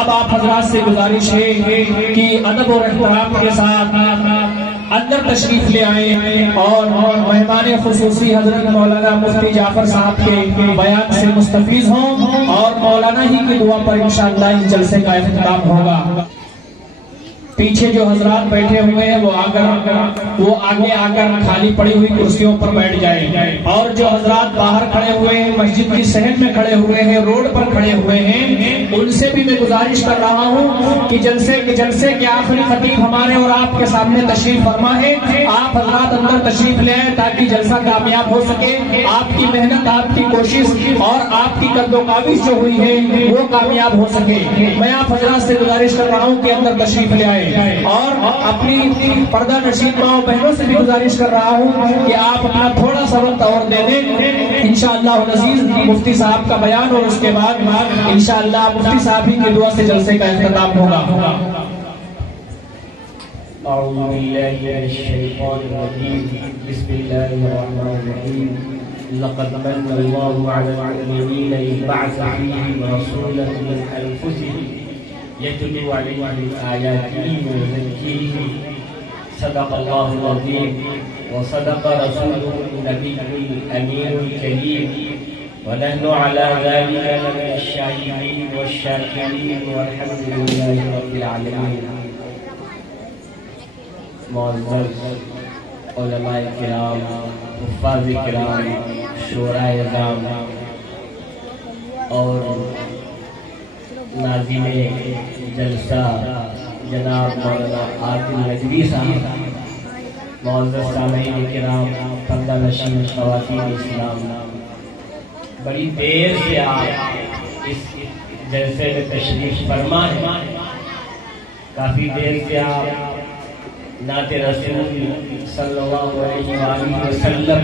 اب آپ حضرات سے گزارش ہے کہ ادب اور احترام کے ساتھ اندر تشریف لے آئیں اور مہمان خصوصی حضرت مولانا مفتی جعفر صاحب کے بیان سے مستفیض ہوں اور مولانا ہی کی دعا پر انشاءاللہ اس جلسے کا اختتام ہوگا۔ پیچھے جو حضرات بیٹھے ہوئے ہیں وہ آگے آ کر خالی پڑی ہوئی کرسیوں پر بیٹھ جائیں، اور جو حضرات باہر کھڑے ہوئے ہیں، مسجد کی صحن میں کھڑے ہوئے ہیں، روڈ پر کھڑے ہوئے ہیں، ان سے بھی میں گزارش کر رہا ہوں کہ جلسے کے آخری خطیب ہمارے اور آپ کے سامنے تشریف فرما ہے، آپ حضرات اندر تشریف لے آئیں تاکہ جلسہ کامیاب ہو سکے، آپ کی محنت، آپ کی کوشش اور آپ کی قد و کاوش جو ہوئی ہے وہ کامیاب ہو سکے۔ میں آپ حضرات سے گزارش کر رہا ہوں کہ اندر تشریف لے آئیں، اور اپنی پردہ نشین ماں بہنوں سے بھی گزارش کر رہا ہوں کہ آپ اپنا تھوڑا سا وقت اور دے دیں۔ انشاءاللہ العزیز مفتی صاحب کا بیان اور اس کے بعد انشاءاللہ مفتی صاحب ہی کی دعا سے جلسے کا اختتام ہوگا۔ اعوذ باللہ من الشیطان الرجیم، بسم اللہ الرحمن الرحیم، لقد من اللہ علی المؤمنین اذ بعث فیہم رسولا من انفسہم يتلو عليهم آياته ويزكيهم، صدق الله العظيم وصدق رسوله النبي الأمين الكريم، ونحن على ذلك من الشاهدين والشاكرين والحمد لله رب العالمين۔ معزز علماء کرام، حفاظ کرام، شورا اعظام اور ناظرین جلسہ جناب مولانا عادل نجوی صاحب، معزز سامعین کرام، پردہ نشین خواتین اسلام، بڑی دیر سے آپ اس جلسے میں تشریف فرما ہے، کافی دیر سے آپ نعت رسول صلی اللہ علیہ وآلہ وسلم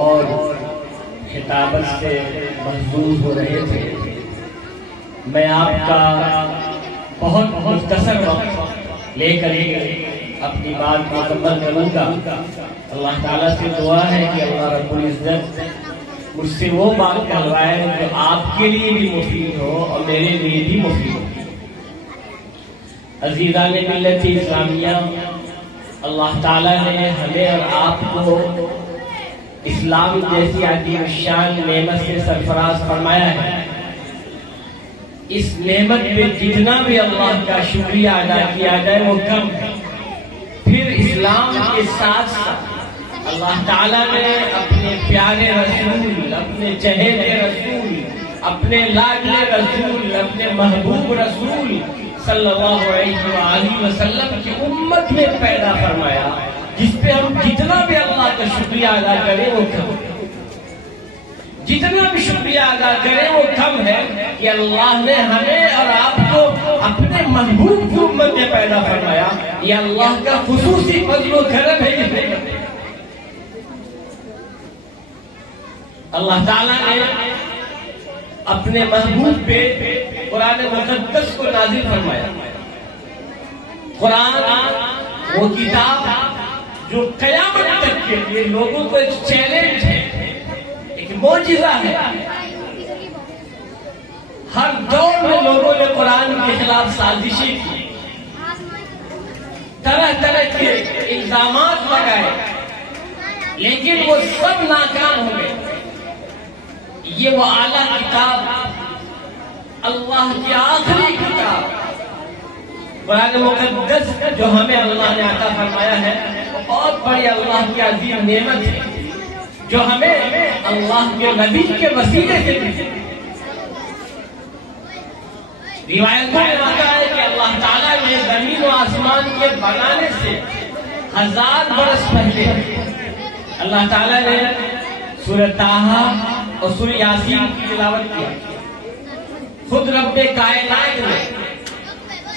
اور خطابت سے محظوظ ہو رہے تھے۔ میں آپ کا بہت مختصر وقت لے کر اپنی بات مکمل کروں گا۔ اللہ تعالیٰ سے دعا ہے کہ اللہ رب العزت مجھ سے وہ بات کروائے جو آپ کے لیے بھی مفید ہو اور میرے لیے بھی مفید ہو۔ عزیزان ملت اسلامیہ، اللہ تعالیٰ نے ہمیں اور آپ کو اسلام جیسی عظیم الشان نعمت سے سرفراز فرمایا ہے۔ اس نعمت پہ جتنا بھی اللہ کا شکریہ ادا کیا جائے وہ کم ہے۔ پھر اسلام کے ساتھ ساتھ اللہ تعالیٰ نے اپنے پیارے رسول، اپنے چہیتے رسول، اپنے لاڈلے رسول، اپنے محبوب رسول صلی اللہ علیہ وآلہ وسلم کی امت میں پیدا فرمایا، جس پہ ہم جتنا بھی اللہ کا شکریہ ادا کریں وہ کم ہے۔ جتنا بھی شکریہ ادا کریں وہ کم ہے کہ اللہ نے ہمیں اور آپ کو اپنے محبوب کی امت میں پیدا فرمایا۔ یہ اللہ کا خصوصی فضل و کرم ہے۔ اللہ تعالیٰ نے اپنے محبوب پہ قرآن مقدس کو نازل فرمایا۔ قرآن وہ کتاب جو قیامت تک کے لیے لوگوں کو ایک چیلنج ہے، ایک معجزہ ہے۔ ہر دور میں لوگوں نے قرآن کے خلاف سازشیں کی، طرح طرح کے الزامات لگائے، لیکن وہ سب ناکام ہو گئے۔ یہ وہ اعلیٰ کتاب، اللہ کی آخری کتاب قرآن مقدس جو ہمیں اللہ نے عطا فرمایا ہے، بہت بڑی اللہ کی عظیم نعمت ہے جو ہمیں اللہ کے نبی کے وسیلے سے ملی۔ روایتوں میں آتا ہے کہ اللہ تعالیٰ نے زمین و آسمان کے بنانے سے 1000 برس پہلے اللہ تعالیٰ نے سورہ طٰہٰ اور سورہ یاسین کی تلاوت کیا۔ خود رب کائنات نے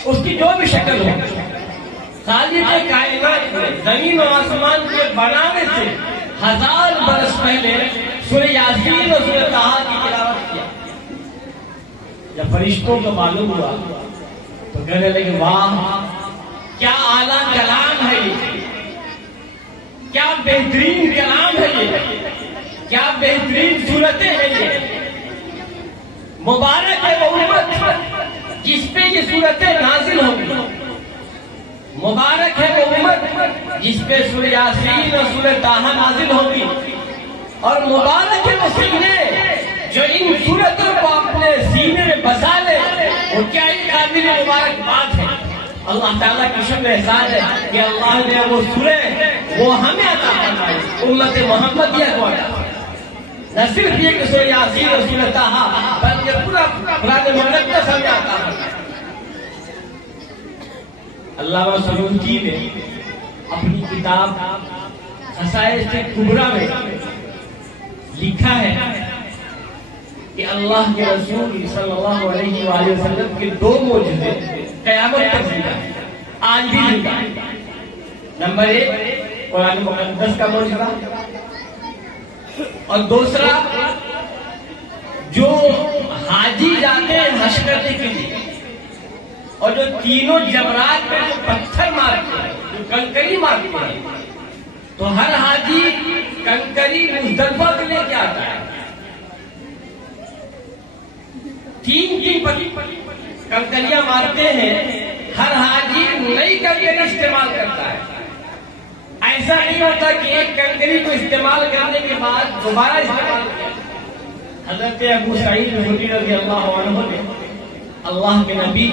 اس کی جو بھی شکل ہو، خالق کائنات نے زمین و آسمان کے بنانے سے 1000 برس پہلے سورہ یاسین اور سورہ طٰہٰ کی تلاوت کیا۔ جب فرشتوں کو معلوم ہوا تو کہنے لگے واہ کیا اعلیٰ کلام ہے یہ، کیا بہترین کلام ہے یہ، کیا بہترین صورتیں ہیں یہ۔ مبارک ہے وہ امت جس پہ یہ صورتیں نازل ہوگی، مبارک ہے وہ امت جس پہ سورہ یاسین اور سورہ طٰہٰ نازل ہوگی، اور مبارک ہے وہ سینے جو ان صورتوں کو اپنے سینے میں بسا لے۔ وہ کیا ہی قابل مبارک بات ہے۔ اللہ تعالیٰ کی شکر احسان ہے کہ اللہ نے وہ سورہ وہ ہمیں عطا فرمائی، امت محمدیہ کو عطا فرمائی۔ نہ صرف یہ کہ سورہ یاسین اور سورہ طٰہٰ بلکہ پورا قرآن مقدس ہمیں عطا فرمائی۔ علامہ سیوطی نے اپنی کتاب خصائص کبریٰ میں لکھا ہے کہ اللہ کے رسول صلی اللہ علیہ وآلہ وسلم کے دو معجزے قیامت تک زندہ ہیں، آج بھی زندہ ہیں۔ نمبر ایک قرآن مقدس کا معجزہ، اور دوسرا جو حاجی جاتے ہیں حج کرنے کے لیے اور جو تینوں جمرات میں جو پتھر مارتے ہیں، جو کنکری مارتے ہیں، تو ہر حاجی کنکری مزدلفہ سے لے کے آتا ہے، تین کنکریاں مارتے ہیں، ہر حاجی نئی کنکری استعمال کرتا ہے۔ ایسا نہیں ہوتا کہ ایک کنکری کو استعمال کرنے کے بعد دوبارہ استعمال کرے۔ حضرت ابو سعید خدری رضی اللہ عنہ نے اللہ کے نبی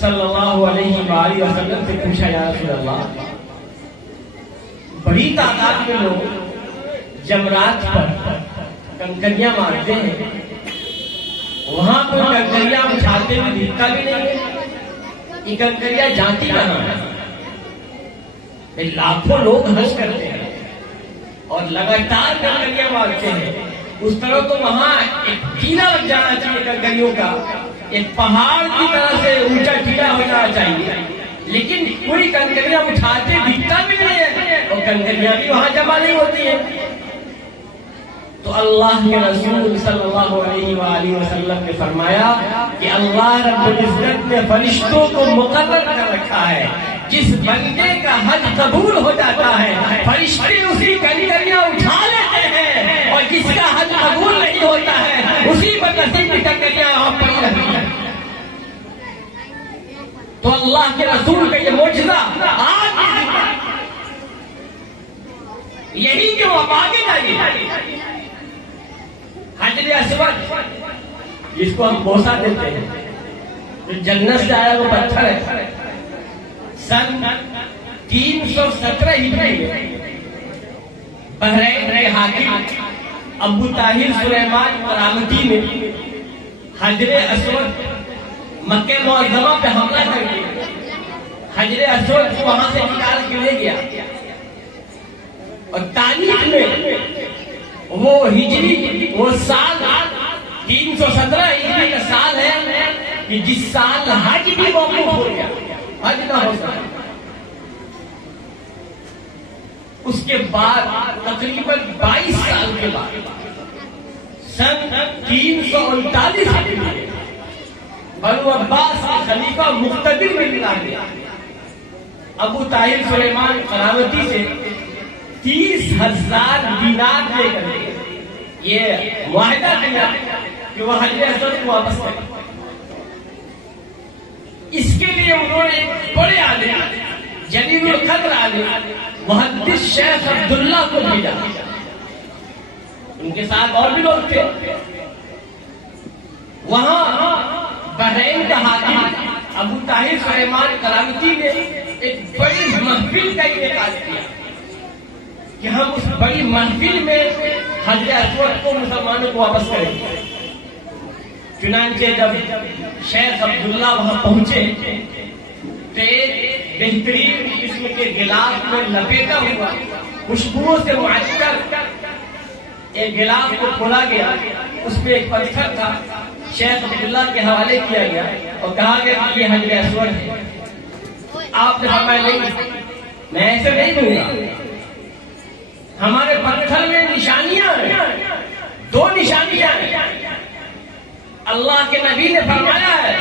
صلی اللہ علیہ وآلہ وسلم سے پوچھا، یا رسول اللہ، بڑی تعداد میں لوگ جمرات پر کنکریاں مارتے ہیں، وہاں پر کنکریاں اٹھاتے ہوئے دکھتا بھی نہیں ہے، یہ کنکریاں جاتی کہاں ہیں؟ لاکھوں لوگ حج کرتے ہیں اور لگاتار کنکریاں مارتے ہیں، اس طرح تو وہاں ایک ٹیلا لگ جانا چاہیے کنکریوں کا، ایک پہاڑ کی طرح سے اونچا ٹیلا ہو جانا چاہیے، لیکن کوئی کنکریاں اٹھاتے دکھتا بھی نہیں ہے اور کنکریاں بھی وہاں جمع نہیں ہوتی ہیں۔ تو اللہ کے رسول صلی اللہ علیہ وآلہ وسلم نے فرمایا کہ اللہ رب العزت نے فرشتوں کو مقرر کر رکھا ہے، جس بندے کا حج قبول ہو جاتا ہے فرشتے اسی کنکریاں اٹھا لیتے ہیں، اور جس کا حج قبول نہیں ہوتا ہے اسی پر نصیب کی کنکریاں وہاں پڑی رہتی ہیں۔ تو اللہ کے رسول کا یہ معجزہ آج بھی زندہ ہے، یہی کہ وہ اب آگے جائیے۔ حجر اسود جس کو ہم بوسہ دیتے ہیں، جو جنت سے آیا وہ پتھر ہے، سن 317 ہجری میں بحرین کے حاکم ابو طاہر سلیمان کرامتی نے حجر اسود مکہ معظمہ پہ حملہ کر کے حجر اسود کو وہاں سے نکال کے لے گیا، اور تاریخ میں وہ ہجری وہ سال 317 ہجری کا سال ہے کہ جس سال حج بھی موقوف ہو گیا، حج نہ ہو سکا۔ اس کے بعد تقریباً 22 سال کے بعد سن 339 ہجری میں بنو عباس کے خلیفہ مقتدر میں ملا گیا، ابو طاہر سلیمان کرامتی سے 30,000 دینار لے کر یہ معاہدہ کیا کہ وہ حجر اسود کو واپس کریں۔ اس کے لیے انہوں نے ایک بڑے عالم جلیل القدر عالم محدث شیخ عبداللہ کو بھیجا، ان کے ساتھ اور بھی لوگ تھے۔ وہاں بحرین کا حاکم ابو طاہر سلیمان کرامتی نے ایک بڑی محفل کا انعقاد کیا کہ ہم اس بڑی محفل میں حجر اسود کو مسلمانوں کو واپس کریں گے۔ چنانچہ جب شیخ عبداللہ وہاں پہنچے تو ایک بہترین قسم کے گلاس میں لپیٹا ہوا خوشبوؤں سے معطر ایک گلاس کو کھولا گیا، اس میں ایک پتھر تھا، شیخ عبداللہ کے حوالے کیا گیا اور کہا گیا کہ یہ حجر اسود ہے۔ آپ نے فرمایا نہیں، میں ایسے نہیں دوں گا، ہمارے پتھر میں نشانیاں ہیں، 2 نشانیاں ہیں۔ اللہ کے نبی نے فرمایا ہے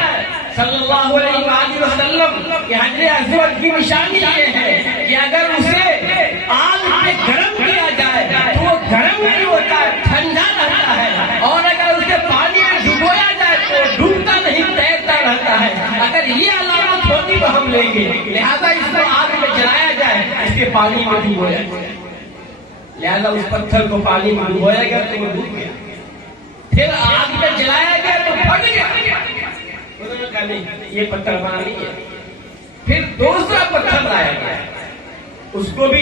صلی اللہ علیہ وآلہ وسلم کہ حجر اسود کی نشانی یہ ہے کہ اگر اسے آگ پہ گرم کیا جائے تو وہ گرم نہیں ہوتا ہے، ٹھنڈا رہتا ہے، اور اگر اسے پانی میں ڈبویا جائے تو ڈوبتا نہیں، تیرتا رہتا ہے۔ ہم لیں گے، لہذا اس کو آگ میں جلایا جائے، اس کے پانی میں ڈبویا جائے۔ لہذا اس پتھر کو پانی میں ڈبویا گیا تو وہ ڈوب گیا، پھر آگ میں جلایا گیا تو پھٹ گیا۔ انہوں نے کہا نہیں یہ پتھر بنا نہیں ہے۔ پھر دوسرا پتھر لایا گیا، اس کو بھی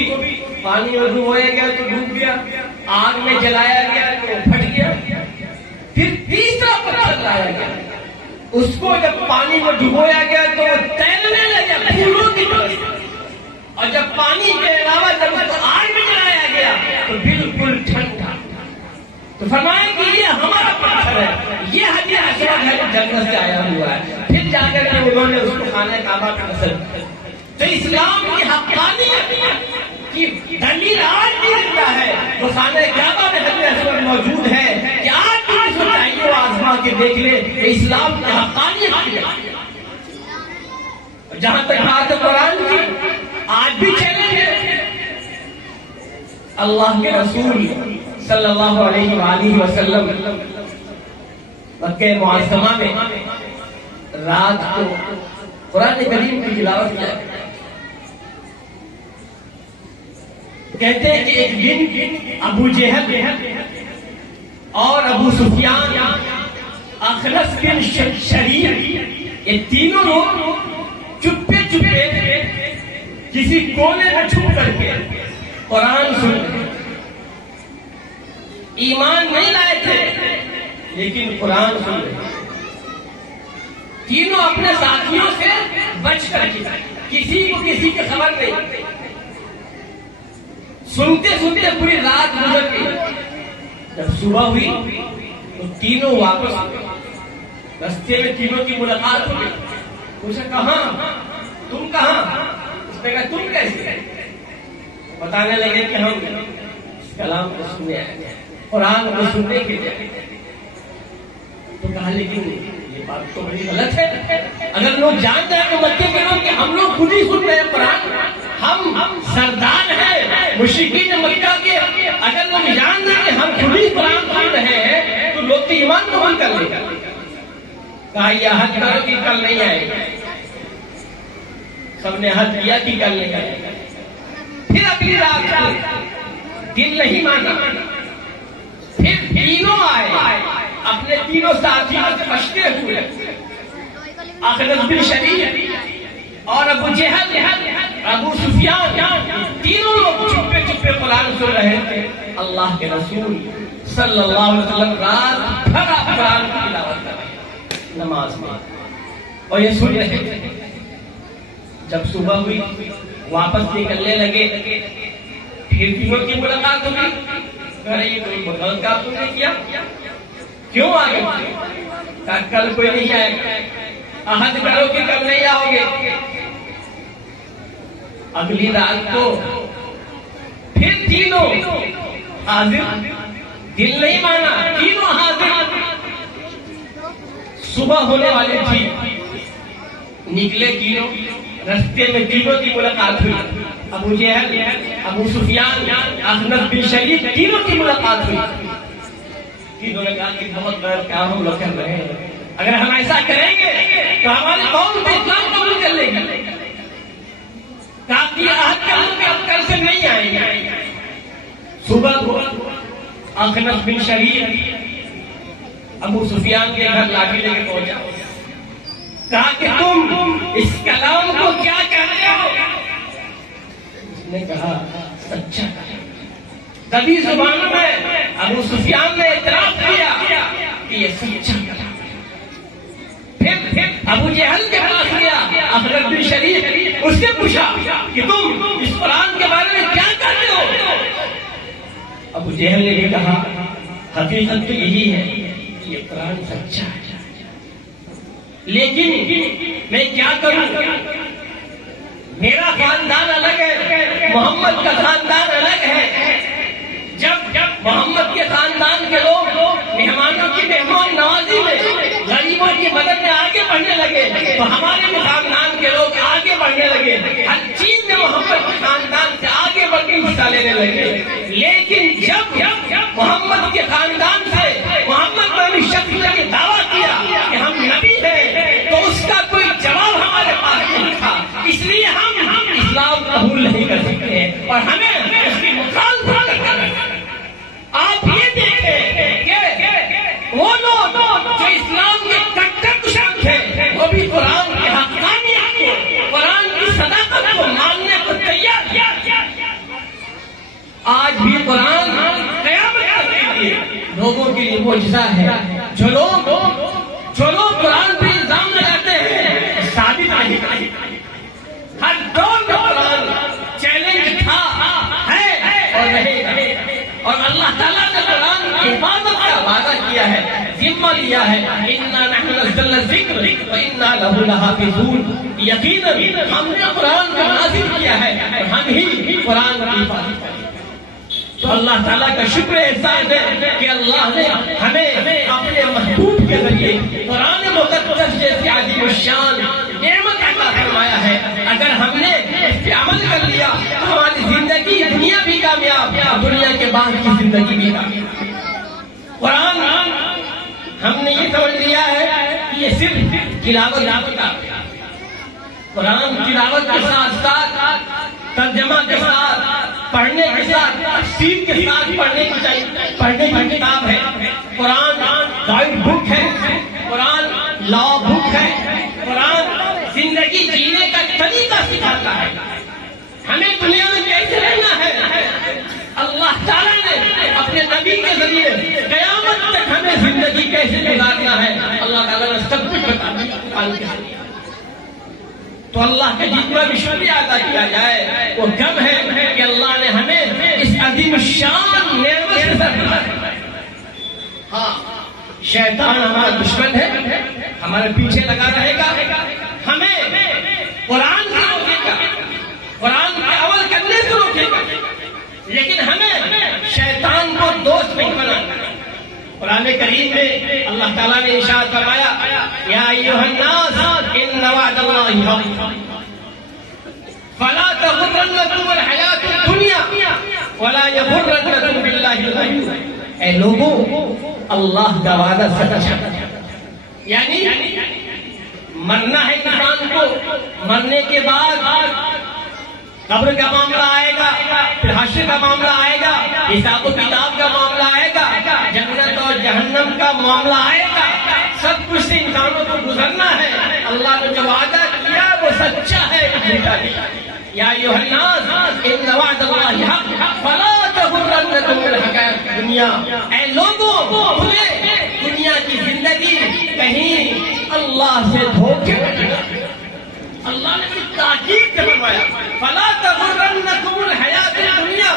پانی میں ڈبویا گیا تو ڈوب گیا، آگ میں جلایا گیا تو پھٹ گیا۔ پھر تیسرا پتھر لایا گیا، اس کو جب پانی میں ڈبویا گیا تو وہ تیرنے لگا پھولوں کی طرح، اور جب پانی کے علاوہ جب اس کو آگ میں جلایا گیا تو بالکل ٹھنڈا۔ تو فرمایا کہ یہ ہمارا پتھر ہے، یہ حدیث اسود ہے جو جنت سے آیا ہوا ہے۔ پھر جا کر کے انہوں نے اس کو خانہ کعبہ پہ نصب کیا۔ تو اسلام کی حقانیت کی دلیل آج بھی زندہ ہے، وہ خانہ کعبہ میں حدیث اسود موجود ہے کہ آج بھی اس کو چاہیے وہ آزما کے دیکھ لے کہ اسلام کی حقانیت کی ہے۔ جہاں تک بات قرآن کی، آج بھی چیلنج ہے۔ اللہ کے رسول صلی اللہ علیہ وآلہ وسلم مکہ معظمہ میں رات کو قرآن کریم کی تلاوت کیا، کہتے ہیں کہ ایک دن ابو جہل اور ابو سفیان، اخنس بن شریف، یہ تینوں لوگ چپے چپے کسی کونے میں چھپ کر کے قرآن سن رہے، ایمان نہیں لائے تھے لیکن قرآن سن رہے، تینوں اپنے ساتھیوں سے بچ کر کے، کسی کو کسی کی خبر نہیں، سنتے سنتے پوری رات گزر گئی۔ جب صبح ہوئی تو تینوں واپس آئے، رستے میں تینوں کی ملاقات ہو گئی، پوچھا کہاں تم کہاں؟ اس نے کہا تم کیسے؟ بتانے لگے کہ ہم اس کلام کو سننے آئے، قرآن کو سننے کے لیے۔ تو کہا لیکن یہ بات تو بڑی غلط ہے، اگر لوگ جان جائیں تو مکے کے لوگ کہ ہم لوگ خود ہی سن رہے ہیں قرآن، ہم سردار ہیں مشرکین مکہ کے، اگر لوگ جان جائیں کہ ہم خود ہی قرآن سن رہے ہیں تو لوگ تو ایمان قبول کر لیں گے۔ کہا یہ عہد کرو کہ کل نہیں آئے گا، سب نے عہد کیا کہ کل نہیں آئے گا۔ پھر اگلی رات دل نہیں مانا، پھر تینوں آئے اپنے تینوں ساتھیوں سے بچتے ہوئے، اخنس بن شریف اور ابو جہل، ابو سفیان، تینوں لوگ چپے چپے قرآن سن رہے تھے۔ اللہ کے رسول صلی اللہ علیہ وسلم رات بھر قرآن کی تلاوت کر رہے نماز میں، اور یہ سن رہے تھے۔ جب صبح ہوئی واپس نکلنے لگے، پھر تینوں کی ملاقات ہوئی، کہہ رہے یہ کوئی غلط کام تم نے کیا، کیوں آگے؟ کہا کل کوئی نہیں آئے گا، عہد کرو کہ کل نہیں آؤ گے۔ اگلی رات کو پھر تینوں حاضر، دل نہیں مانا، تینوں حاضر۔ صبح ہونے والی تھی، نکلے تینوں، رستے میں تینوں کی ملاقات ہوئی، ابو جہل، ابو سفیان، اخنس بن شریف، تینوں کی ملاقات ہوئی۔ تینوں نے کہا کہ بہت غلط کام ہم لوگ کر رہے ہیں، اگر ہم ایسا کریں گے تو ہماری قوم پہ اسلام قبول کر لے گی۔ کہا کہ عہد کروں کہ اب کل سے نہیں آئیں گے۔ صبح کو اخنس بن شریف ابو سفیان کے گھر لاٹھی لے کے پہنچا، کہا کہ تم اس کلام کو کیا کہتے ہو؟ اس نے کہا سچا کہا۔ کبھی زبان میں ابو سفیان نے اعتراف کیا کہ یہ سچا کلام ہے۔ پھر ابو جہل کے پاس گیا اخنس بن شریف، اس نے پوچھا کہ تم اس قرآن کے بارے میں کیا کہتے ہو؟ ابو جہل نے بھی کہا حقیقت تو یہی ہے کہ یہ قرآن سچا ہے، لیکن میں کیا کروں، میرا خاندان الگ ہے، محمد کا خاندان الگ ہے۔ جب محمد کے خاندان کے لوگ مہمانوں کی مہمان نوازی میں، غریبوں کی مدد میں آگے بڑھنے لگے تو ہمارے بھی خاندان کے لوگ آگے بڑھنے لگے، ہر چیز میں محمد کے خاندان سے آگے بڑھ کے حصہ لینے لگے۔ لیکن جب محمد کے خاندان سے محمد نے بھی شخص نے دعویٰ کیا کہ ہم نبی ہیں تو اس کا کوئی جواب ہمارے پاس نہیں تھا، معجزہ ہے. جو لوگ قرآن پہ الزام لگاتے ہیں ثابت نہیں. ہر دور میں قرآن چیلنج تھا ہے اور رہے گا. اور اللہ تعالیٰ نے قرآن کی حفاظت کا وعدہ کیا ہے, ذمہ لیا ہے. اِنَّا نَحْنُ نَزَّلْنَا الذِّكْرَ وَإِنَّا لَهُ لَحَافِظُونَ. یقیناً ہم نے قرآن کو نازل کیا ہے اور ہم ہی قرآن کی حفاظت کریں. تو اللہ تعالیٰ کا شکر احسان ہے کہ اللہ نے ہمیں اپنے محبوب کے ذریعے قرآن مقدس جیسی عظیم الشان نعمت عطا فرمایا ہے. اگر ہم نے اس پہ عمل کر لیا تو ہماری زندگی دنیا بھی کامیاب اور دنیا کے بعد کی زندگی بھی کامیاب. قرآن ہم نے یہ سمجھ لیا ہے کہ یہ صرف تلاوت کا. قرآن تلاوت کے ساتھ ساتھ ترجمہ کے ساتھ پڑھنے کے ساتھ تفسیر کے ساتھ پڑھنے کی کتاب ہے. قرآن گائیڈ بک ہے, قرآن لا بک ہے, قرآن زندگی جینے کا طریقہ سکھاتا ہے. ہمیں دنیا میں کیسے رہنا ہے اللہ تعالیٰ نے اپنے نبی کے ذریعے قیامت تک ہمیں زندگی کیسے گزارنا ہے اللہ تعالیٰ نے سب کچھ بتا دیا. تو اللہ کا جتنا بھی شکریہ ادا کیا جائے وہ کم ہے کہ اللہ نے ہمیں اس عظیم الشان نعمت سے سرفراز کیا. ہاں, شیطان ہمارا دشمن ہے, ہمارے پیچھے لگا رہے گا, ہمیں قرآن سے روکے گا, قرآن کا عمل کرنے سے روکے گا, لیکن ہمیں شیطان کو دوست نہیں بنانا. قرآن کریم میں اللہ تعالیٰ نے ارشاد فرمایا یا ایھا الناس ان وعد اللہ حق فلا تغرنکم الحیاۃ الدنیا ولا یغرنکم باللہ الغرور. اے لوگوں, اللہ کا وعدہ سچا ہے. یعنی مرنا ہے انسان کو, مرنے کے بعد قبر کا معاملہ آئے گا, پھر حشر کا معاملہ آئے گا, حساب و کتاب کا معاملہ آئے گا, جنت اور جہنم کا معاملہ آئے گا. سب کچھ سے انسانوں کو گزرنا ہے. اللہ نے جو وعدہ کیا وہ سچا ہے, جھوٹا نہیں. یا ایھا الناس ان وعد اللہ حق فلا تغرنکم الحیاۃ الدنیا. اے لوگوں, تمہیں دنیا کی زندگی کہیں اللہ سے دھوکے میں. اللہ نے بڑی تاکید سے فرمایا فلا تغرنکم الحیاۃ الدنیا.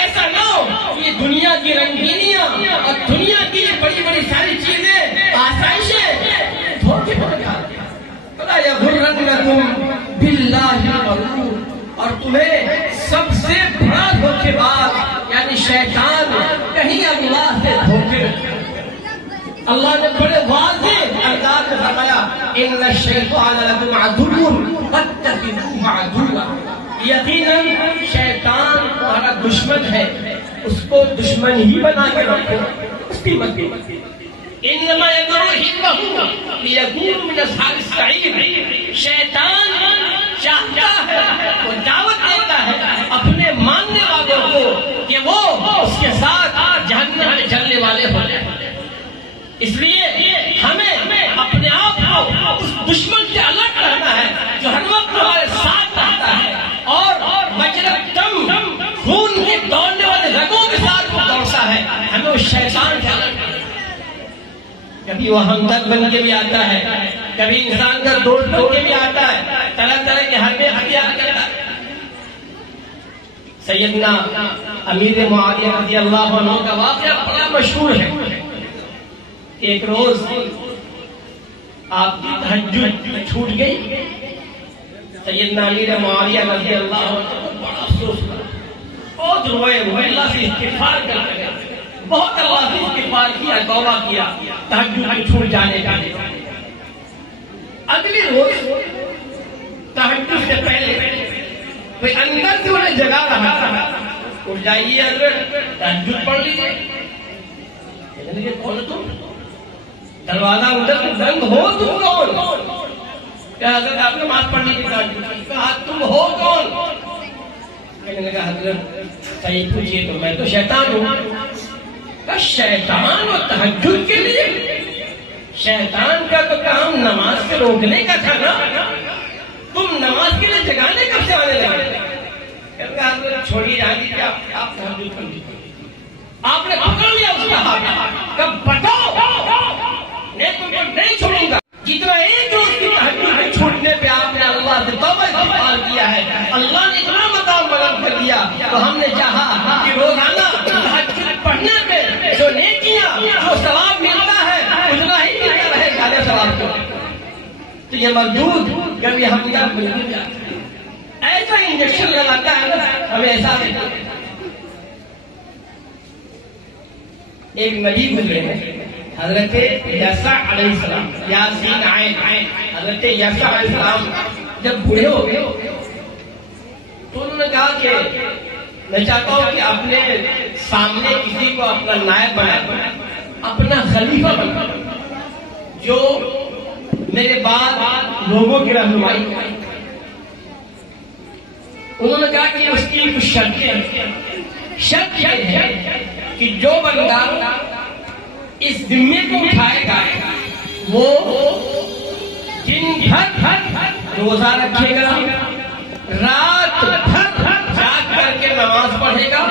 ایسا نہ ہو یہ دنیا کی رنگینیاں اور دنیا کی بڑی بڑی ساری چیزیں آسائشیں دھوکے میں ڈال دیں. فلا یغرنکم باللہ الغرور. اور تمہیں سب سے بڑا دھوکے باز یعنی شیطان کہیں اللہ سے دھوکے میں. اللہ نے بڑے واضح انداز میں فرمایا ان الشیطان لکم عدو فاتخذوہ عدوا. یقیناً شیطان تمہارا دشمن ہے, اس کو دشمن ہی بنا کے رکھو, اس کی مت کرو. انما یدعو حزبہ لیکونوا من اصحاب السعیر. شیطان چاہتا ہے, وہ دعوت دیتا ہے اپنے ماننے والوں کو کہ وہ اس کے ساتھ جہنم میں جلنے والے ہو جائیں. اس لیے ہمیں اپنے آپ کو اس دشمن سے الگ کرنا ہے جو ہر وقت ہمارے ساتھ رہتا ہے اور مجرد دم خون کے دوڑنے والے رگوں کے ساتھ وہ دوڑتا ہے. ہمیں اس شیطان سے الگ کرنا ہے. کبھی وہ ہمدرد بن کے بھی آتا ہے, کبھی انسان کا دوست بن کے بھی آتا ہے, طرح طرح کے حربے ہتھیار کرتا ہے. سیدنا امیر معاویہ رضی اللہ عنہ کا واقعہ بڑا مشہور ہے. ایک روز آپ کی تہجد چھوٹ گئی. سیدنا امیر معاویہ رضی اللہ عنہ کو بڑا افسوس ہوا, بہت روئے, اللہ سے استغفار کرنے لگے, بہت اللہ سے استغفار کیا, توبہ کیا تہجد چھوٹ جانے کا. اگلی روز تہجد سے پہلے کوئی اندر سے انہیں جگا رہا تھا, اٹھ جائیے حضرت تہجد پڑھ لیجیے. کون تم؟ دروازہ ادھر بند ہو, تم کون؟ کیا حضرت آپ نماز پڑھنے کی کہا تم ہو کون؟ کہنے لگا حضرت صحیح پوچھیے تو میں تو شیطان ہوں. شیطان اور تہجد کے لیے؟ شیطان کا تو کام نماز سے روکنے کا تھا نا, تم نماز کے لیے جگانے کب سے آنے لگے؟ چھوڑی جا دیجیے, آپ تہجد پڑھ لیجیے. آپ نے پکڑ لیا اس کا ہاتھ، کب بتاؤ میں تم کو نہیں چھوڑوں گا. جتنا ایک روز کی تہجد کے چھوٹنے پہ آپ نے اللہ سے توبہ استغفار کیا ہے، اللہ نے اتنا مقام بلند کر دیا. تو ہم نے چاہا کہ روزانہ تہجد پڑھنے پہ جو نیکیاں، جو ثواب ملتا ہے اتنا ہی ملتا رہے زیادہ ثواب کو. تو یہ مردود کبھی ہم کا ایسا انجیکشن لگاتا ہے نا، ہمیں احساس ہے. ایک نبی گزرے ہیں حضرت یسع علیہ السلام، یاسین عین، حضرت یسع علیہ السلام جب بوڑھے ہو گئے تو انہوں نے کہا کہ میں چاہتا ہوں کہ اپنے سامنے کسی کو اپنا نائب بنا، اپنا خلیفہ بنا، جو میرے بعد لوگوں کی رہنمائی کرے. انہوں نے کہا کہ اس کی کچھ شرط یہ ہے کہ جو بندہ اس ذمے کو اٹھائے گا وہ دن بھر روزہ رکھے گا، رات بھر جاگ کر کے نماز پڑھے گا،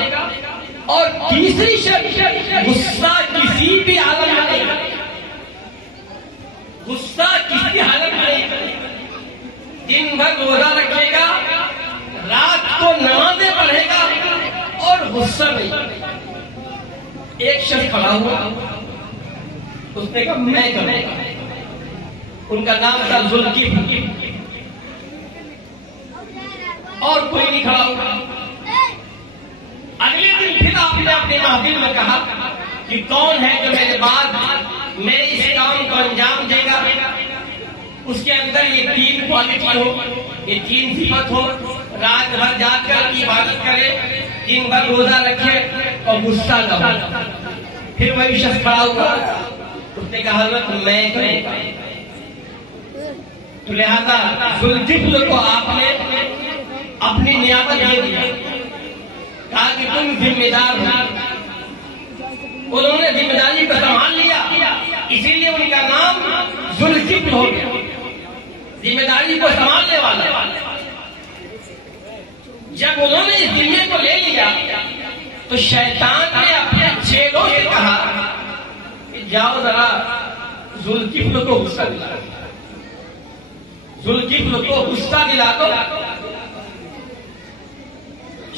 اور تیسری شرط غصہ کسی بھی حالت میں نہیں، غصہ کسی حالت میں نہیں. دن بھر روزہ رکھے گا، رات کو نمازیں پڑھے گا اور غصہ نہیں. ایک شخص کھڑا ہوا، اس نے کہا میں کروں گا. ان کا نام تھا ذوالکفل، اور کوئی نہیں کھڑا ہوا. اگلے دن پھر آپ نے اپنے محفل میں کہا کہ کون ہے جو میرے بعد میرے اس کام کو انجام دے گا، اس کے اندر یہ 3 کوالٹی ہو، یہ 3 صفت ہو، رات بھر جاگ کر کی عبادت کرے، دن بھر روزہ رکھے اور غصہ نہ ہو. پھر وہی شخص کھڑا ہوا، اس نے کہا حضرت میں کروں گا. تو لہذا ذوالکفل کو آپ نے اپنی نیابت دے دیا، کہا کہ تم ذمہ دار ہو. انہوں نے ذمہ داری کو سنبھال لیا، اسی لیے ان کا نام ذوالکفل ہو گیا، ذمہ داری کو سنبھالنے والا. جب انہوں نے اس ذمے کو لے لیا تو شیطان نے اپنے چیلوں سے کہا کہ جاؤ ذرا ذوالکفل کو غصہ دلا دو، ذوالکفل کو غصہ دلا دو.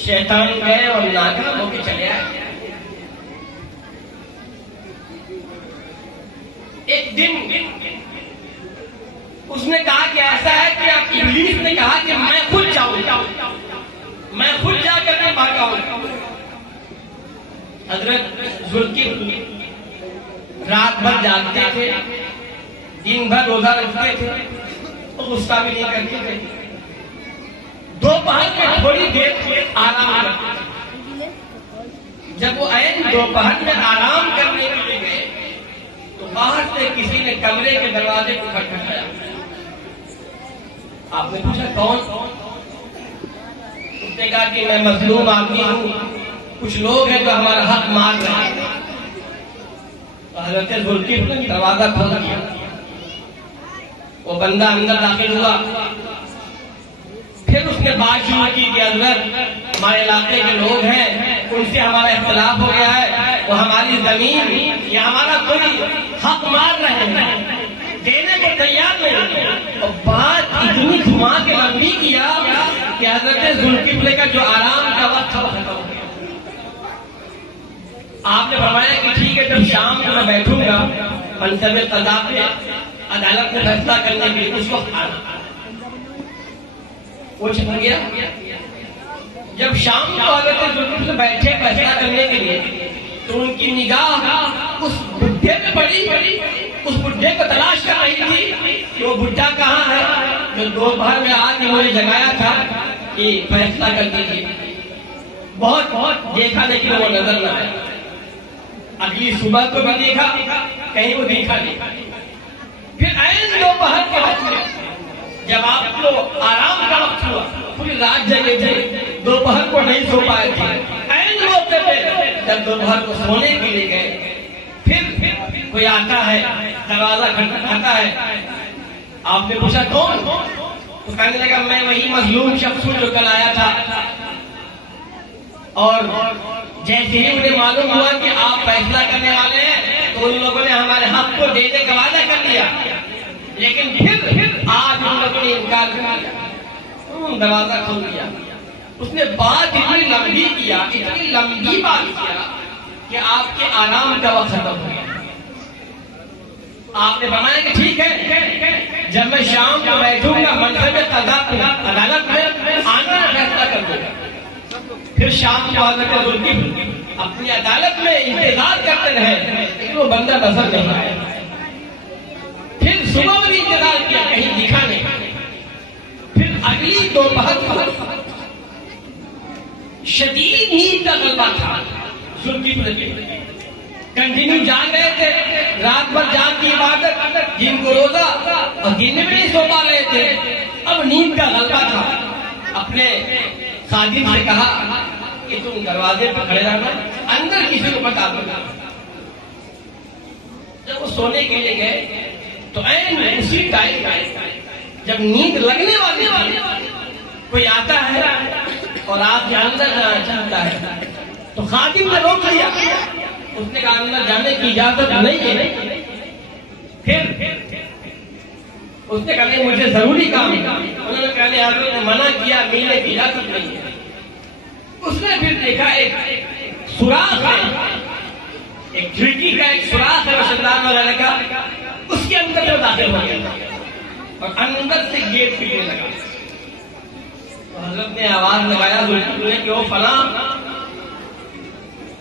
شیطان گئے اور ناکام ہو کے چلے آئے. ایک دن اس نے کہا کہ ایسا ہے کہ ابلیس نے کہا کہ میں خود جاؤں، میں خود جا کر کے بھاگا ہوں. حضرت ذوالکفل رات بھر جاگتے تھے، دن بھر روزہ رکھتے تھے، اور غصہ بھی نہیں کرتے تھے. دوپہر میں تھوڑی دیر آرام کرتے تھے. جب وہ عین دوپہر میں آرام کرنے کے لیے گئے تو باہر سے کسی نے کمرے کے دروازے کو کھٹکھٹایا. آپ نے پوچھا کون؟ اس نے کہا کہ میں مظلوم آدمی ہوں، کچھ لوگ ہیں جو ہمارا حق مار رہے ہیں. تو حضرت ذوالکفل نے دروازہ کھول دیا. وہ بندہ اندر داخل ہوا. پھر اس نے بات شروع کی کہ حضرت ہمارے علاقے کے لوگ ہیں، ان سے ہمارا اختلاف ہو گیا ہے، وہ ہماری زمین یا ہمارا کوئی حق مار رہے ہیں، دینے کو تیار نہیں. اور بات اتنی گھما کے لمبی کیا کہ حضرت ذوالکفل کا جو آرام کا وقت تھا وہ ختم ہو گیا. آپ نے فرمایا کہ ٹھیک ہے، جب شام کو میں بیٹھوں گا منصب قضا پہ عدالت میں فیصلہ کرنے کے لیے، اس وقت آنا. وہ چلا گیا. جب شام کو حضرت ذوالکفل بیٹھے فیصلہ کرنے کے لیے تو ان کی نگاہ اس بڈھے پہ پڑی. اس بڈھے کو تلاش کر رہی تھی کہ وہ بڈھا کہاں ہے جو دوپہر میں آ کے مجھے جگایا تھا کہ فیصلہ کر دیجیے. بہت دیکھا لیکن وہ نظر نہ آیا. اگلی صبح کو بھی دیکھا، کہیں وہ دیکھا نہیں. پھر عین دوپہر کے وقت میں جب آپ کو آرام کا وقت ہوا، پوری رات جگے تھے، دوپہر کو نہیں سو پائے تھے، عین موقع پہ جب دوپہر کو سونے کے لیے گئے، پھر کوئی آتا ہے، دروازہ کھٹکھٹاتا ہے. آپ نے پوچھا کون؟ تو کہنے لگا میں وہی مظلوم شخص ہوں جو کل آیا تھا. اور جیسے ہی انہیں معلوم ہوا کہ آپ فیصلہ کرنے والے ہیں تو ان لوگوں نے ہمارے حق کو دینے کا وعدہ کر لیا، لیکن پھر آج ان لوگوں نے انکار کر دیا، دروازہ کھول دیا۔ اس نے بات اتنی لمبی کیا، اتنی لمبی بات کیا کہ آپ کے آرام کا وقت ختم ہو گیا۔ آپ نے فرمایا کہ ٹھیک ہے، جب میں شام کو بیٹھوں گا منصب عدالت میں آنا فیصلہ کر دوں گا۔ پھر شام کو حضرت ذوالقفل اپنی عدالت میں انتظار کرتے رہے لیکن وہ بندہ نظر نہیں آیا۔ پھر صبح بھی انتظار کیا، کہیں دکھا نہیں۔ پھر اگلی دوپہر کو شدید نیند کا غلبہ تھا، ذوالقفل کنٹینیو جاگ رہے تھے، رات بھر جاگ کی عبادت، دن کو روزہ، اور دن میں بھی نہیں سو پا رہے تھے۔ اب نیند کا غلبہ تھا۔ اپنے خادم سے کہا کہ تم دروازے پر کھڑے رہنا، اندر کسی کو بتا دو۔ جب وہ سونے کے لیے گئے تو اسی ٹائم جب نیند لگنے والی تھی کوئی آتا ہے اور آپ کے اندر جانا چاہتا ہے تو خادم نے روک لیا۔ اس نے کہا اندر جانے کی اجازت نہیں ہے۔ پھر اس نے کہا مجھے ضروری کام ہے۔ انہوں نے کہا حضرت نے منع کیا، ملنے کی اجازت نہیں ہے۔ اس نے پھر دیکھا ایک سوراخ ہے، ایک کھڑکی کا ایک سوراخ ہے روشندان وغیرہ کا، اس کے اندر جو داخل ہو گیا اور اندر سے گیٹ کھلنے لگا۔ تو حضرت نے آواز لگایا کہ وہ فلاں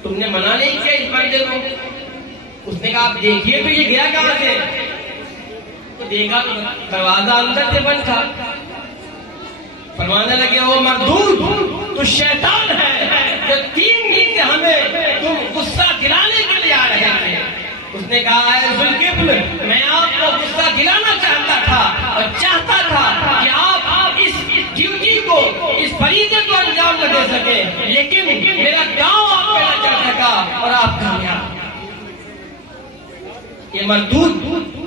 تم نے منع نہیں کیا اس بندے کو؟ اس نے کہا آپ دیکھیے تو یہ گیا کہاں سے؟ تو دیکھا تو دروازہ اندر سے بند تھا۔ فرمانے لگے وہ مردود تو شیطان ہے جو 3 دن سے ہمیں تم غصہ دلانے کے لیے آ رہے تھے۔ اس نے کہا اے ذوالقفل میں آپ کو غصہ دلانا چاہتا تھا اور چاہتا تھا کہ آپ اس ڈیوٹی کو، اس فریضے کو انجام نہ دے سکے، لیکن میرا گاؤں آپ پہ نہ چڑھ سکا اور آپ کامیاب۔ یہ مردود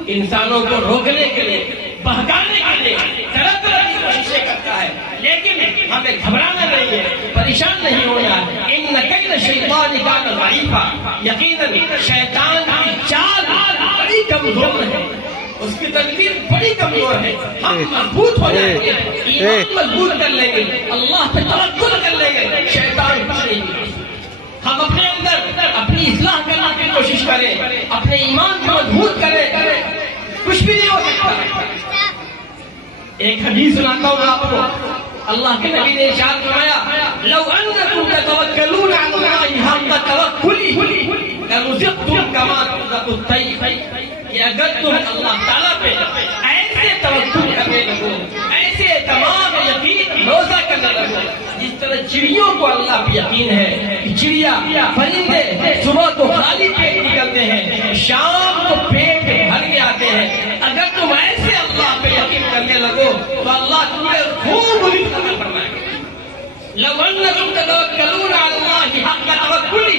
انسانوں کو روکنے کے لیے، بہکانے کے لیے طرح طرح کی کوششیں کرتا ہے، لیکن ہمیں گھبرانا نہیں ہے، پریشان نہیں ہونا۔ ان کید شیطان کان ضعیفا، یقیناً شیطان کی چال بڑی کمزور ہے، اس کی تدبیر بڑی کمزور ہے۔ ہم مضبوط ہو جائیں گے، ایمان مضبوط کر لیں گے، اللہ پہ توکل کر لیں گے، شیطان کچھ نہیں کر سکتا۔ ہم اپنے اندر اپنی اصلاح کرنے کی کوشش کریں، اپنے ایمان کو مضبوط کریں، کچھ بھی نہیں ہو سکتا۔ ایک حدیث سناتا ہوں آپ کو، اللہ کے نبی نے ارشاد فرمایا لو انکم تتوکلون علی اللہ حق توکلہ لرزقتم کما ترزق الطیر، کہ اگر تم اللہ تعالیٰ پہ ایسے توکل کرنے لگو، ایسے اعتماد و یقین بھروسہ کرنے لگو جس طرح چڑیوں کو اللہ پہ یقین ہے کہ چڑیا پرندے صبح کو خالی پیٹ نکلتے ہیں، شام کو پیٹ بھر کے آتے ہیں، اگر تم ایسے اللہ پہ یقین کرنے لگو تو اللہ تمہیں خوب رزق عطا فرمائے گا۔ لو انکم تتوکلون علی اللہ حق توکلہ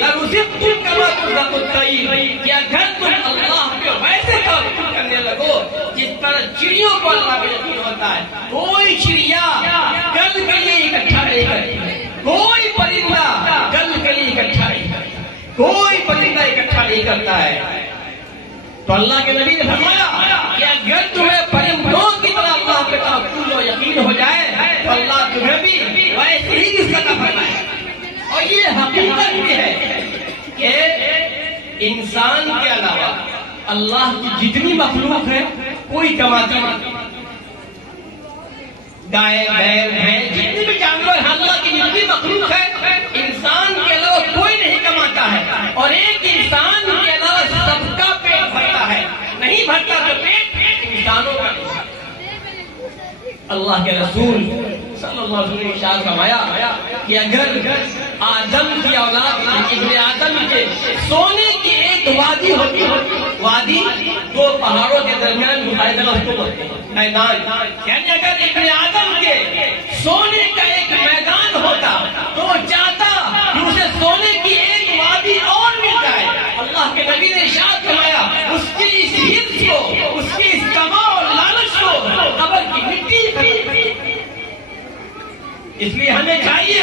لرزقتم کما ترزق الطیر، کہ اگر تم اللہ پہ ویسے توکل کرنے لگو جس طرح چڑیوں کو اللہ پہ یقین ہوتا ہے۔ کوئی چڑیا کل کے لیے اکٹھا نہیں کرتی، کوئی پرندہ کل کے لیے اکٹھا نہیں کرتا، کوئی پرندہ اکٹھا نہیں کرتا ہے۔ تو اللہ کے نبی نے فرمایا کہ اگر تمہیں پرندوں کی طرح اللہ پہ توکل و یقین ہو جائے تو اللہ تمہیں بھی ویسے ہی رزق عطا فرمائے گا۔ اور یہ حقیقت بھی ہے کہ انسان کے علاوہ اللہ کی جتنی مخلوق ہے کوئی کماتا نہیں، گائے بیل بھینس جتنی بھی جانور ہیں، اللہ کی جتنی مخلوق ہے انسان کے علاوہ کوئی نہیں کماتا ہے، اور ایک انسان کے علاوہ سب کا پیٹ بھرتا ہے، نہیں بھرتا تو پیٹ انسانوں کا نہیں۔ اللہ کے رسول صلی اللہ علیہ وسلم نے ارشاد فرمایا کہ اگر آدم کی اولاد ابن آدم کے سونے کی ایک وادی ہوتی، وادی 2 پہاڑوں کے درمیان میدان، یعنی اگر ابن آدم کے سونے کا ایک میدان ہوتا تو وہ چاہتا کہ اسے سونے کی ایک وادی اور مل جائے۔ اللہ کے نبی نے ارشاد فرمایا اس کی اس حرص کو، اس کی اس تما اور لالچ کو قبر کی مٹی اس لیے ہمیں چاہیے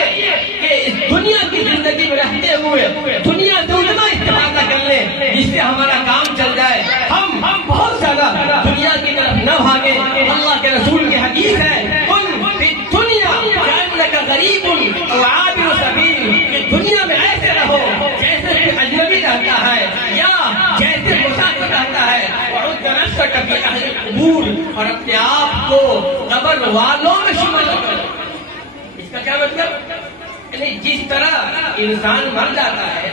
کہ اس دنیا کی زندگی میں رہتے ہوئے دنیا سے اتنا استفادہ کر لیں جس سے ہمارا کام چل جائے. ہم بہت زیادہ دنیا کی طرف نہ بھاگے. اللہ کے رسول کی حدیث ہے دنیا کا غریب اور عابر سبیل، کہ دنیا میں ایسے رہو جیسے کوئی اجنبی رہتا ہے یا جیسے مسافر رہتا ہے. کبھی اہل قبور، اور اپنے آپ کو قبر والوں میں شمار کرو. اس کا کیا مطلب؟ یعنی جس طرح انسان مر جاتا ہے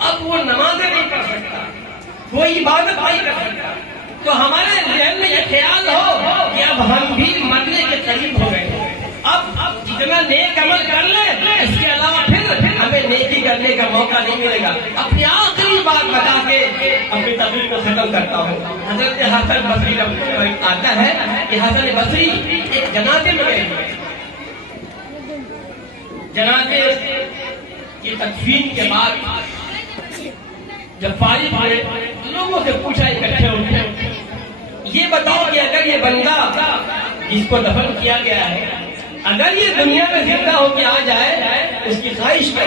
اب وہ نمازیں نہیں پڑھ سکتا، کوئی عبادت نہیں کر سکتا، تو ہمارے ذہن میں یہ خیال ہو کہ اب ہم بھی مرنے کے قریب ہو گئے. اب جتنا نیک عمل کر لیں اس کے علاوہ پھر ہمیں نیکی کرنے کا موقع نہیں ملے گا. اپنی آخری بات بتا کے اپنی تقریر کو ختم کرتا ہوں. حضرت حسن بصری آتا ہے کہ حسن بصری ایک جنازے میں گئے. جنازے کی تدفین کے بعد جب فارغ ہوئے لوگوں سے پوچھا اکٹھے ہو کے یہ بتاؤ کہ اگر یہ بندہ جس کو دفن کیا گیا ہے اگر یہ دنیا میں زندہ ہو کے آ جائے اس کی خواہش کیا،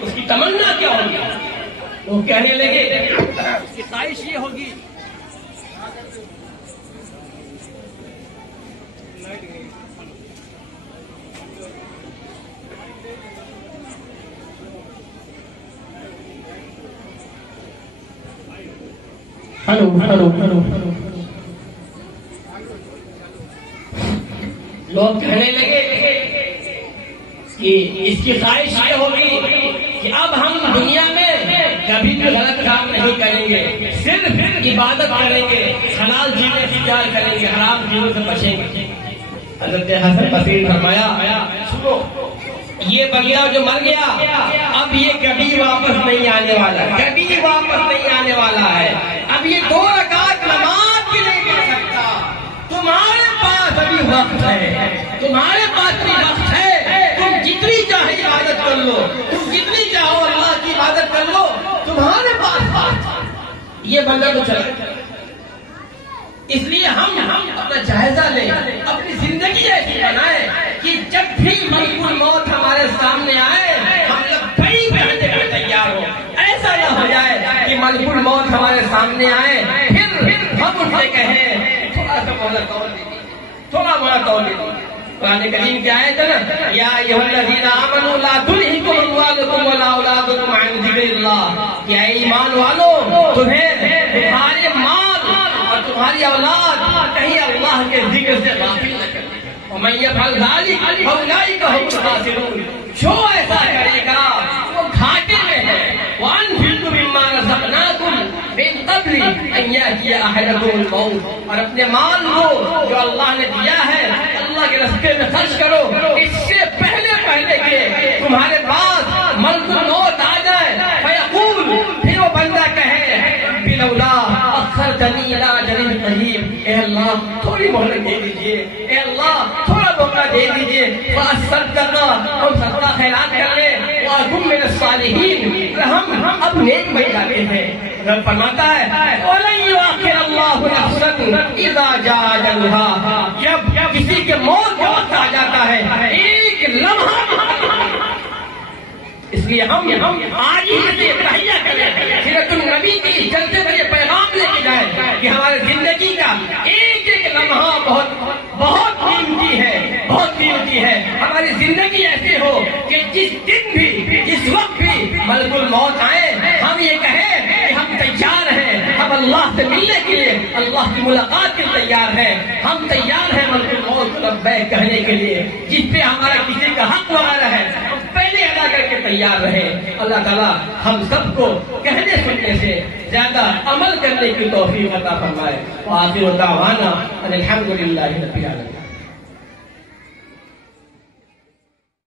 اس کی تمنا کیا ہوگی؟ وہ کہنے لگے کہ خواہش یہ ہوگی لوگ کہنے لگے کہ اس کی خواہش یہ ہوگی کہ اب ہم دنیا میں کبھی بھی غلط کام نہیں کریں گے، صرف عبادت کریں گے، حلال چیزیں اختیار کریں گے، حرام چیزوں سے بچیں گے. حضرت حسن بصری فرمایا سنو یہ بندہ جو مر گیا اب یہ کبھی واپس نہیں آنے والا، کبھی واپس نہیں آنے والا ہے. اب یہ 2 رکعت نماز بھی نہیں پڑھ سکتا. تمہارے پاس ابھی وقت ہے، تمہارے پاس بھی وقت ہے، تم جتنی چاہے عبادت کر لو، تم جتنی چاہو اللہ کی عبادت کر لو، تمہارے پاس وقت. یہ بندہ تو چلا. اس لیے ہم اپنا جائزہ لیں، اپنی زندگی ایسی بنائیں کہ جب بھی ملک الموت ہمارے سامنے آئے ہم لبیک کہنے پہ تیار ہو. ایسا نہ ہو جائے کہ ملک الموت ہمارے سامنے آئے پھر ہم ان سے کہیں تھوڑا سا مہلت اور دے دیجیے، تھوڑا مہلت اور دے دیجیے. قرآن کریم کی آیت ہے نا یا ایھا الذین آمنوا لا تلھکم اموالکم ولا اولادکم عن ذکر اللہ، کہ اے ایمان والو تمہیں تمہارے مال اور تمہاری اولاد کہیں اللہ کے ذکر سے غافل نہ کرے. ومن یفعل ذلک فاولئک هم الخاسرون، جو ایسا کرے گا وہ گھاٹے میں ہے. وانفقوا مما رزقناکم من قبل ان یأتی احدکم الموت، اور اپنے مال کو جو اللہ نے دیا ہے اللہ کے راستے میں خرچ کرو اس سے پہلے کہ تمہارے پاس ملک الموت آ جائے. فیقول، پھر وہ بندہ کہے رب لولا اخرتنی الی اجل قریب، اے اللہ تھوڑی مہلت دے دیجیے، اے اللہ تھوڑا موقع دے دیجیے. فاصدق، ہم صدقہ خیرات کر لیں. واکن من الصالحین، ہم اب نیک بن جاتے ہیں. رب فرماتا ہے وَلَن يُؤَخِّرَ اللَّهُ نَفْسًا إِذَا جَاءَ أَجَلُهَا، جب کسی کے موت کا وقت آ جاتا ہے ایک لمحہ. اس لیے ہم آج ہی سے تہیہ کریں، سیرت النبی کی جلسے سے یہ پیغام لے کے جائیں کہ ہمارے زندگی کا ایک لمحہ بہت قیمتی ہے، بہت قیمتی ہے. ہماری زندگی ایسے ہو کہ جس دن بھی جس وقت بھی ملک الموت آئے ہم یہ کہیں کہ ہم تیار ہیں، ہم اللہ سے ملنے کے لیے، اللہ کی ملاقات کے تیار ہیں، ہم تیار ہیں ملک الموت کو لبیک کہنے کے لیے. جس پہ ہمارا کسی کا حق وغیرہ ہے ہم پہلے ادا کر کے تیار رہے. اللہ تعالیٰ ہم سب کو کہنے سننے سے زیادہ عمل کرنے کی توفیق عطا فرمائے. وآخر دعوانا ان الحمد للہ رب العالمین.